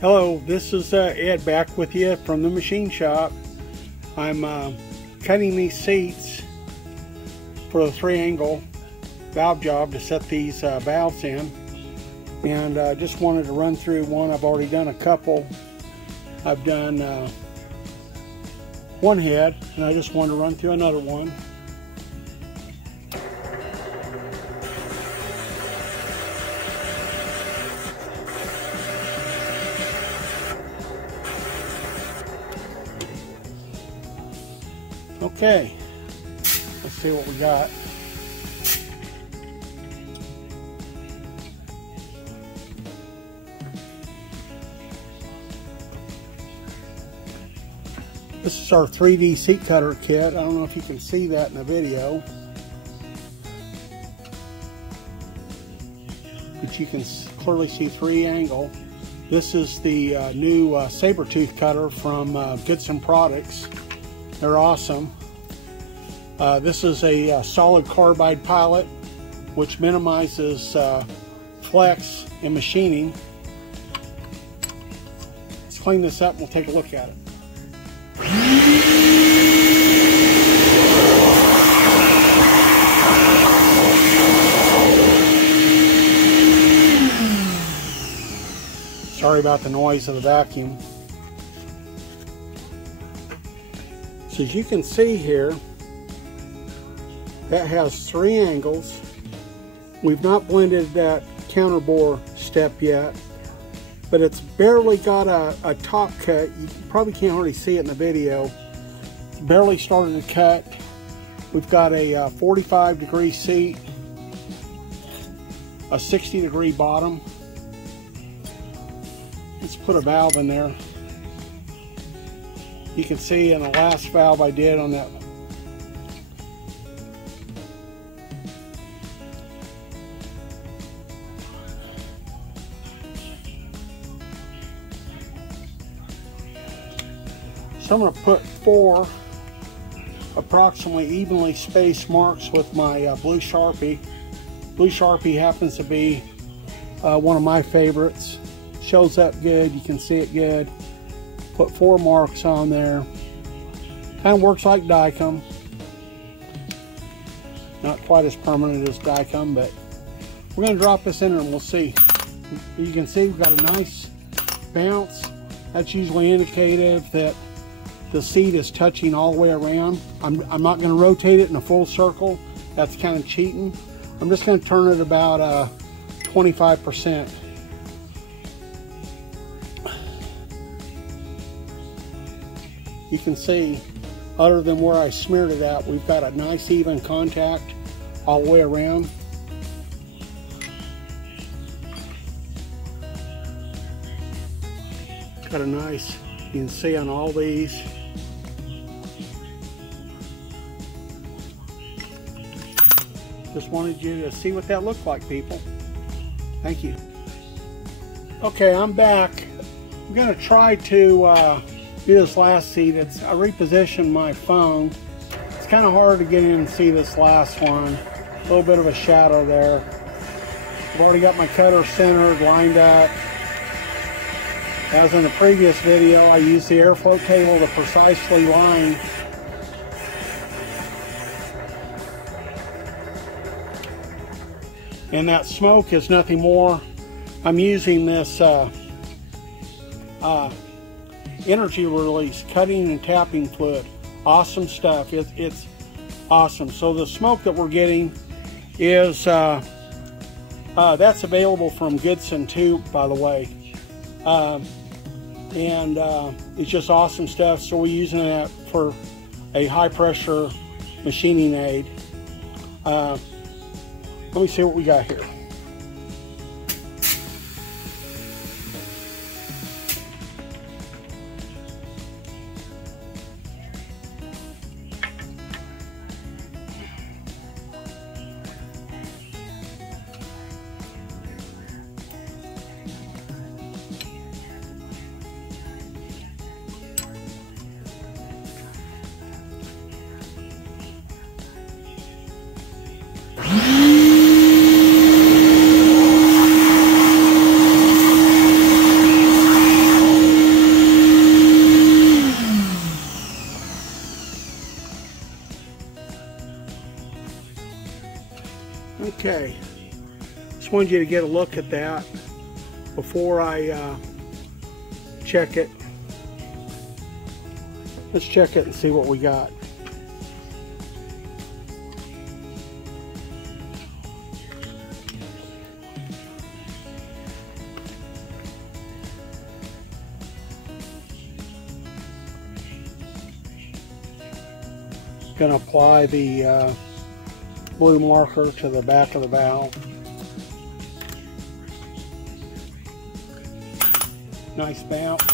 Hello, this is Ed back with you from the machine shop. I'm cutting these seats for the 3-angle valve job to set these valves in, and just wanted to run through one. I've already done a couple. I've done one head, and I just wanted to run through another one. Okay, let's see what we got. This is our 3D seat cutter kit. I don't know if you can see that in the video, but you can clearly see 3-angle. This is the new saber tooth cutter from Goodson Products. They're awesome. This is a solid carbide pilot, which minimizes flex in machining. Let's clean this up and we'll take a look at it. Sorry about the noise of the vacuum. So as you can see here, that has 3 angles. We've not blended that counter bore step yet, but it's barely got a top cut. You probably can't hardly see it in the video. It's barely started to cut. We've got a 45-degree seat, a 60-degree bottom. Let's put a valve in there. You can see in the last valve I did on that, so I'm going to put 4 approximately evenly spaced marks with my blue Sharpie. Blue Sharpie happens to be one of my favorites. Shows up good, you can see it good. Put 4 marks on there. Kind of works like Dicom. Not quite as permanent as Dicom, but we're going to drop this in there and we'll see. You can see we've got a nice bounce. That's usually indicative that the seat is touching all the way around. I'm not going to rotate it in a full circle. That's kind of cheating. I'm just going to turn it about 25%. You can see, other than where I smeared it at, we've got a nice even contact all the way around. Got a nice, you can see on all these. Just wanted you to see what that looked like, people. Thank you. Okay, I'm back. I'm going to try to do this last seat. I repositioned my phone. It's kind of hard to get in and see this last one. A little bit of a shadow there. I've already got my cutter centered, lined up. As in the previous video, I used the airflow table to precisely line. And that smoke is nothing more. I'm using this energy release cutting and tapping fluid. Awesome stuff. It's awesome. So the smoke that we're getting is that's available from Goodson too, by the way, and it's just awesome stuff. So we're using that for a high pressure machining aid. Let me see what we got here. just wanted you to get a look at that before I check it. Let's check it and see what we got. Going to apply the blue marker to the back of the valve. Nice bounce.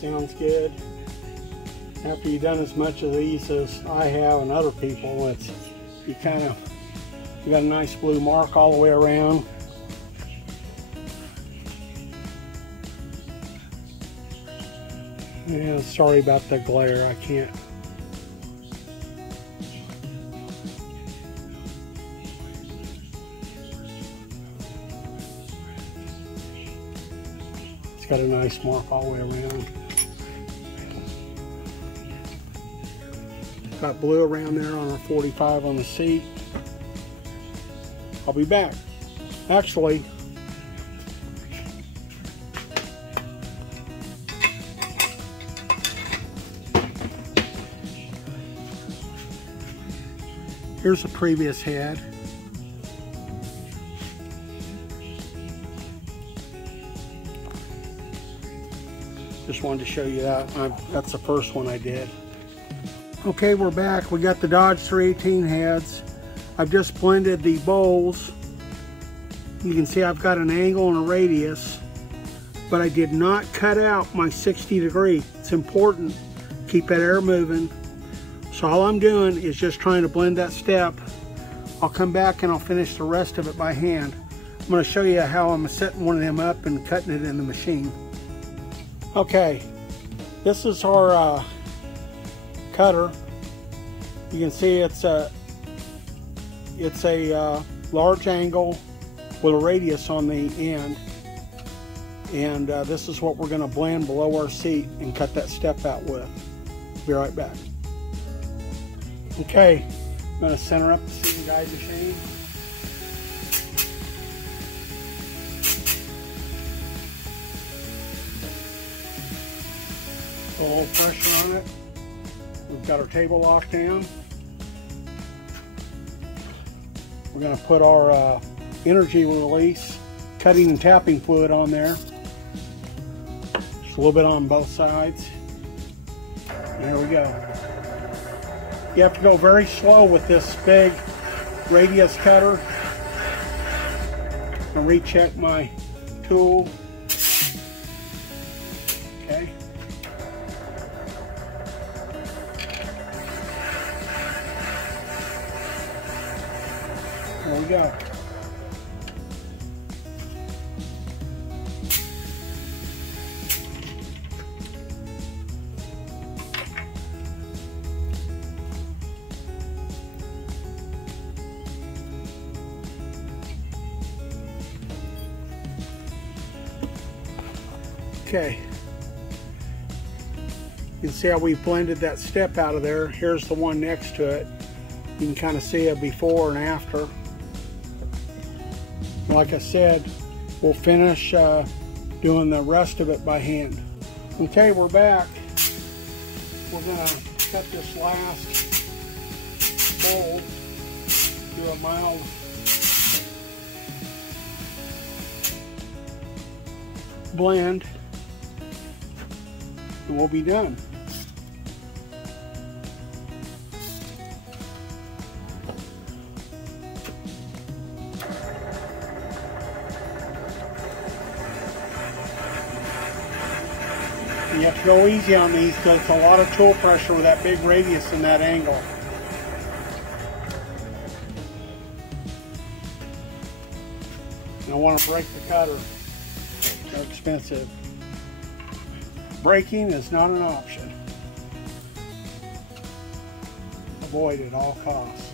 Sounds good. After you've done as much of these as I have and other people, it's you got a nice blue mark all the way around. Yeah, sorry about the glare. I can't. It's got a nice mark all the way around. Got blue around there on our 45 on the seat. I'll be back. Actually, here's the previous head. Just wanted to show you that. That's the first one I did. Okay, we're back. We got the Dodge 318 heads. I've just blended the bowls. You can see I've got an angle and a radius, but I did not cut out my 60 degree. It's important. Keep that air moving. So all I'm doing is just trying to blend that step. I'll come back and I'll finish the rest of it by hand. I'm going to show you how I'm setting one of them up and cutting it in the machine. Okay, this is our cutter. You can see it's a large angle with a radius on the end, and this is what we're going to blend below our seat and cut that step out with. Be right back. Okay, I'm going to center up the seat guide machine. Put a little pressure on it. We've got our table locked down. We're going to put our energy release cutting and tapping fluid on there. Just a little bit on both sides. And there we go. You have to go very slow with this big radius cutter. I'm going to recheck my tool. Okay. There we go. Okay, you can see how we blended that step out of there. Here's the one next to it. You can kind of see a before and after. Like I said, we'll finish doing the rest of it by hand. Okay, we're back. We're going to cut this last bowl, do a mild blend, and we'll be done. You have to go easy on these because it's a lot of tool pressure with that big radius and that angle. I don't want to break the cutter. They're expensive. Braking is not an option. Avoid at all costs.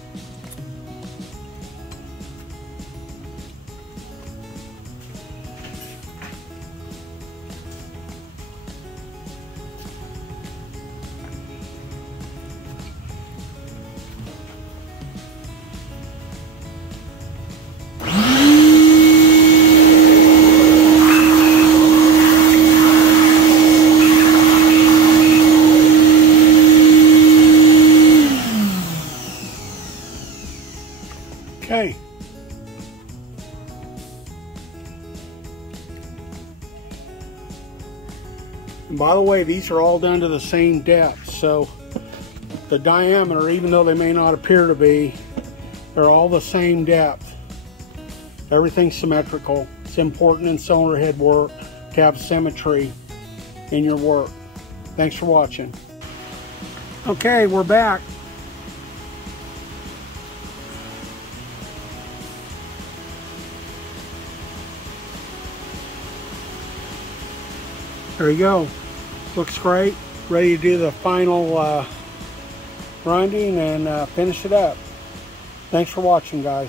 And by the way, these are all done to the same depth, so the diameter, even though they may not appear to be, they're all the same depth. Everything's symmetrical. It's important in cylinder head work to have symmetry in your work. Thanks for watching. Okay, we're back. There you go. Looks great. Ready to do the final grinding and finish it up. Thanks for watching, guys.